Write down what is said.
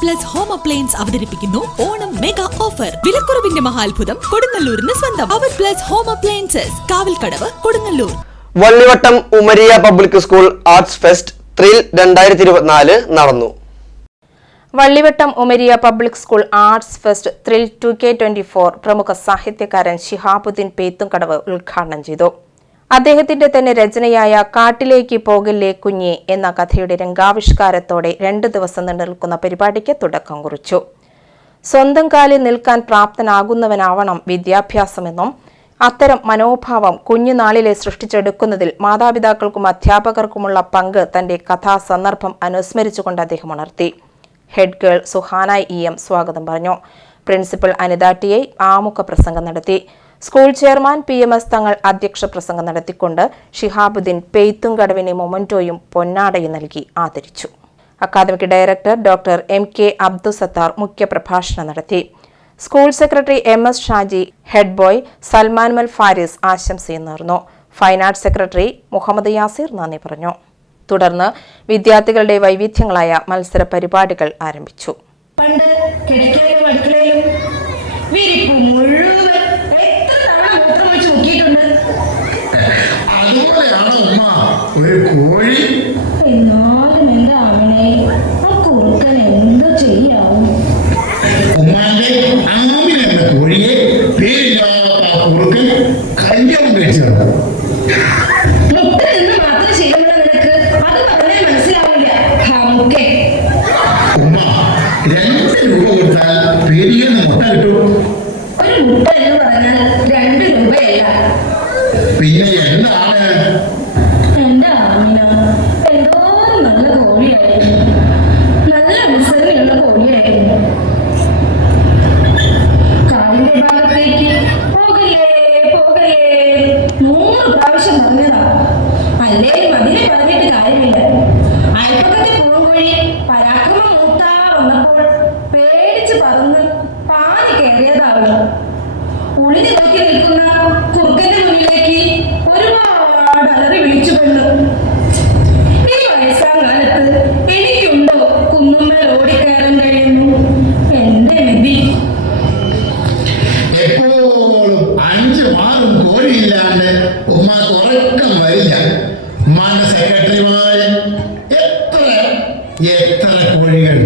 Plus home appliance അവതരിപ്പിക്കുന്നു. Onam mega offer വിലക്കുറവിന്റെ മഹാത്ഭുതം കൊടുങ്ങല്ലൂരിന് സ്വന്തം. അവർ plus home appliances Kavalkadavu Kodungallur. Vallivattam Umariya public school arts fest thrill രണ്ടായിരത്തി ഇരുപത്തിനാല് നടന്നു. Vallivattam Umariya public school arts fest thrill two K twenty four പ്രമുഖ സാഹിത്യകാരൻ ഷിഹാബുദ്ദീൻ പേത്തുംകടവ് ഉദ്ഘാടനം ചെയ്തു. അദ്ദേഹത്തിന്റെ തന്നെ രചനയായ കാട്ടിലേക്ക് പോകല്ലേ കുഞ്ഞെ എന്ന കഥയുടെ രംഗാവിഷ്കാരത്തോടെ രണ്ട് ദിവസം നിലനിൽക്കുന്ന പരിപാടിക്ക് തുടക്കം കുറിച്ചു. സ്വന്തം കാലിൽ നിൽക്കാൻ പ്രാപ്തനാകുന്നവനാവണം വിദ്യാഭ്യാസമെന്നും അത്തരം മനോഭാവം കുഞ്ഞുനാളിലെ സൃഷ്ടിച്ചെടുക്കുന്നതിൽ മാതാപിതാക്കൾക്കും അധ്യാപകർക്കുമുള്ള പങ്ക് തന്റെ കഥാസന്ദർഭം അനുസ്മരിച്ചുകൊണ്ട് അദ്ദേഹം ഉണർത്തി. Head girl Suhana E M സ്വാഗതം പറഞ്ഞു. പ്രിൻസിപ്പൽ അനിത ടി ഐ ആമുഖ പ്രസംഗം നടത്തി. School chairman P M S Thangal അധ്യക്ഷ പ്രസംഗം നടത്തിക്കൊണ്ട് ഷിഹാബുദ്ദീൻ പെയ്ത്തുംകടവിനെ മൊമന്റോയും പൊന്നാടയും നൽകി ആദരിച്ചു. Academic director doctor M K Abdu Sathar മുഖ്യപ്രഭാഷണം നടത്തി. School secretary M S Shaji head boy Salman Mal Faris ആശംസയും നേർന്നു. Fine arts secretary Muhammad Yasir നന്ദി പറഞ്ഞു. തുടർന്ന് വിദ്യാർത്ഥികളുടെ വൈവിധ്യങ്ങളായ മത്സര പരിപാടികൾ ആരംഭിച്ചു. പണ്ട് കിടക്കയിലും അടുക്കളയിലും വിരിപ്പ് മുഴുവൻ കല്യാണം കഴിച്ചതാണ് മുട്ട നിന്ന് മാത്രം ശരിയുള്ള നിനക്ക് അത് പറഞ്ഞാൽ മനസ്സിലാവില്ല. ഹമുക്കെ. ഉമ്മ രണ്ട് രൂപ കൊടുത്താൽ പേരിയെന്ന് മുട്ട കിട്ടും. ഒരു മുട്ട എന്ന് പറഞ്ഞാൽ രണ്ട് കുറുക്കന്റെ മുന്നിലേക്ക് ഒരുപാട് അലറി വിളിച്ചു കൊണ്ടു. ഈ വയസ്സാം കാലത്ത് എനിക്കുണ്ടോ കുന്നുമ്മൽ ഓടിക്കയറാൻ കഴിയുന്നു? എന്റെ വിധി എപ്പോഴും അഞ്ച് മാറും കോഴിയില്ലാണ്ട് ഉമ്മ ഉറക്കം വരില്ല. ഉമ്മാന്റെ സെക്രട്ടറിമാര് എത്ര എത്ര കോഴികൾ?